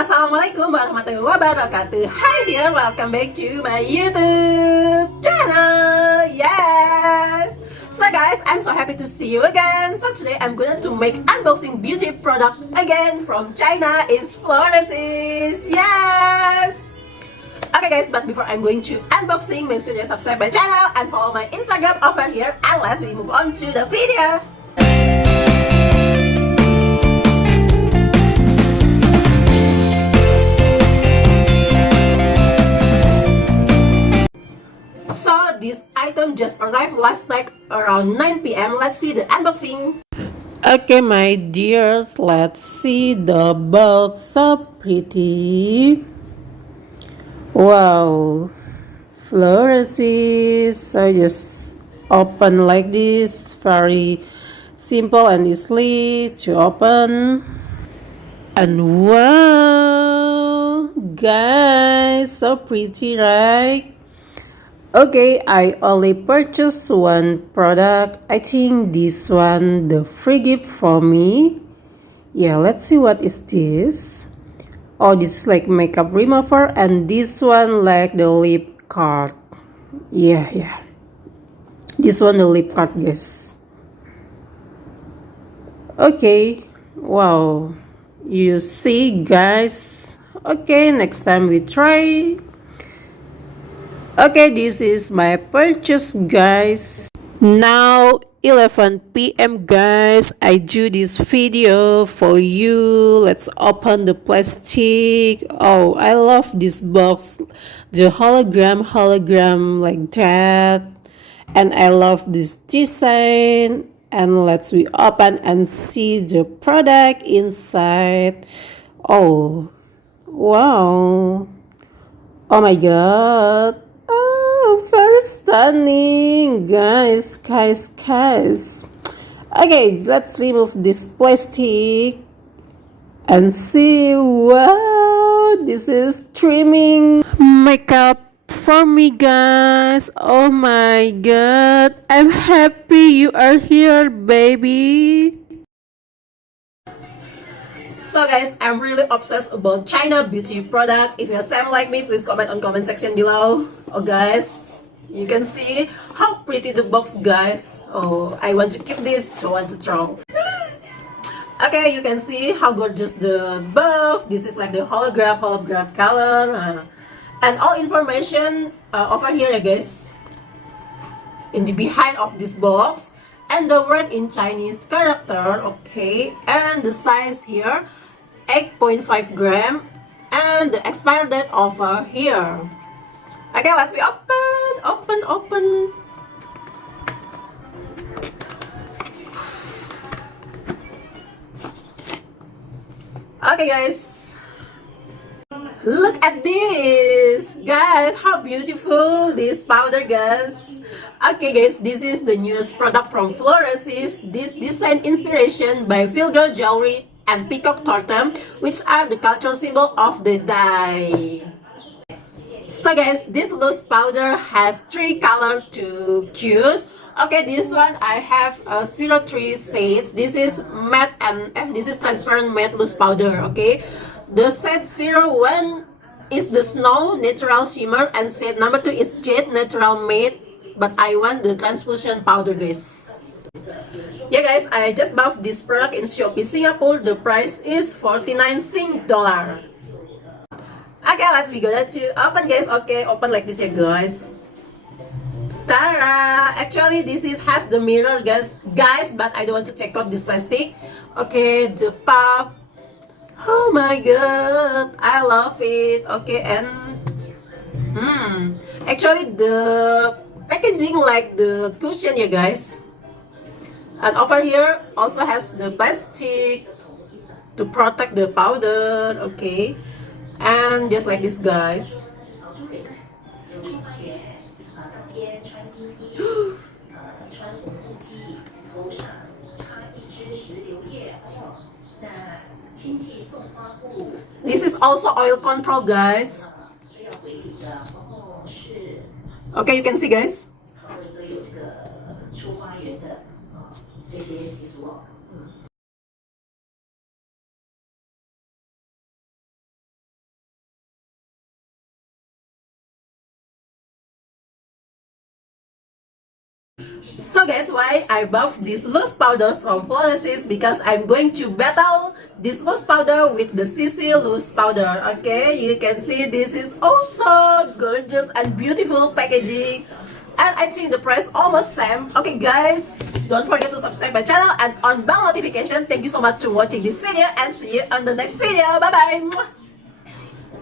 Assalamualaikum warahmatullahi wabarakatuh. Hi dear, welcome back to my YouTube channel. Yes. So guys, I'm so happy to see you again. So today I'm going to make unboxing beauty product again from China. Is Florasis. Yes. Okay guys, but before I'm going to unboxing, make sure you subscribe my channel and follow my Instagram over here. And let's move on to the video. So this item just arrived last night around 9 p.m. Let's see the unboxing. Okay, my dears, let's see the box. So pretty. Wow. Florasis. So just open like this. Very simple and easily to open. And wow, guys, so pretty, right? Okay, I only purchased one product. I think this one the free gift for me. Yeah, let's see what is this. Oh, this is like makeup remover, and this one like the lip card. Yeah. This one the lip card, yes. Okay, wow. You see, guys. Okay, next time we try. Okay, this is my purchase, guys. Now 11 p.m. guys, I do this video for you. Let's open the plastic. Oh, I love this box, the hologram like that, and I love this design. And let's we open and see the product inside. Oh, wow. Oh my god. Oh, very stunning, guys. Okay, let's remove this plastic and see. Wow, this is trimming makeup for me, guys. Oh my god, I'm happy you are here, baby. So guys, I'm really obsessed about China beauty product. If you're same like me, please comment on comment section below. Oh guys, you can see how pretty the box, guys. Oh, I want to keep this, so I want to throw. Okay, you can see how gorgeous the box. This is like the hologram color, and all information over here, guys, in the behind of this box. And the word in Chinese character, okay, and the size here 8.5 gram, and the expiry date over here. Okay, let's be open. Okay guys, look at this, guys. How beautiful this powder, guys. Okay guys, this is the newest product from Florasis. This design inspiration by filigrane jewelry and peacock totem, which are the cultural symbol of the dye. So guys, this loose powder has 3 colors to choose. Okay, this one I have 03 shades. This is matte and this is transparent matte loose powder. Okay, the shade 01 is the snow natural shimmer, and shade number 2 is jade natural matte. But I want the translucent powder, guys. Yeah guys, I just bought this product in Shopee Singapore. The price is 49 Sing dollar. Okay, let's be good to open, guys. Okay, open like this, yeah guys. Tara! Actually, this has the mirror, guys, but I don't want to take out this plastic. Okay, the pop. Oh my god, I love it. Okay, and actually the packaging like the cushion, yeah guys. And over here also has the plastic to protect the powder. Okay, and just like this, guys. This is also oil control, guys. Okay, you can see, guys. So guys, why I bought this loose powder from Florasis? Because I'm going to battle this loose powder with the CC loose powder. Okay, you can see this is also gorgeous and beautiful packaging. And I think the price almost same. Okay guys, don't forget to subscribe my channel and on bell notification. Thank you so much for watching this video and see you on the next video. Bye bye.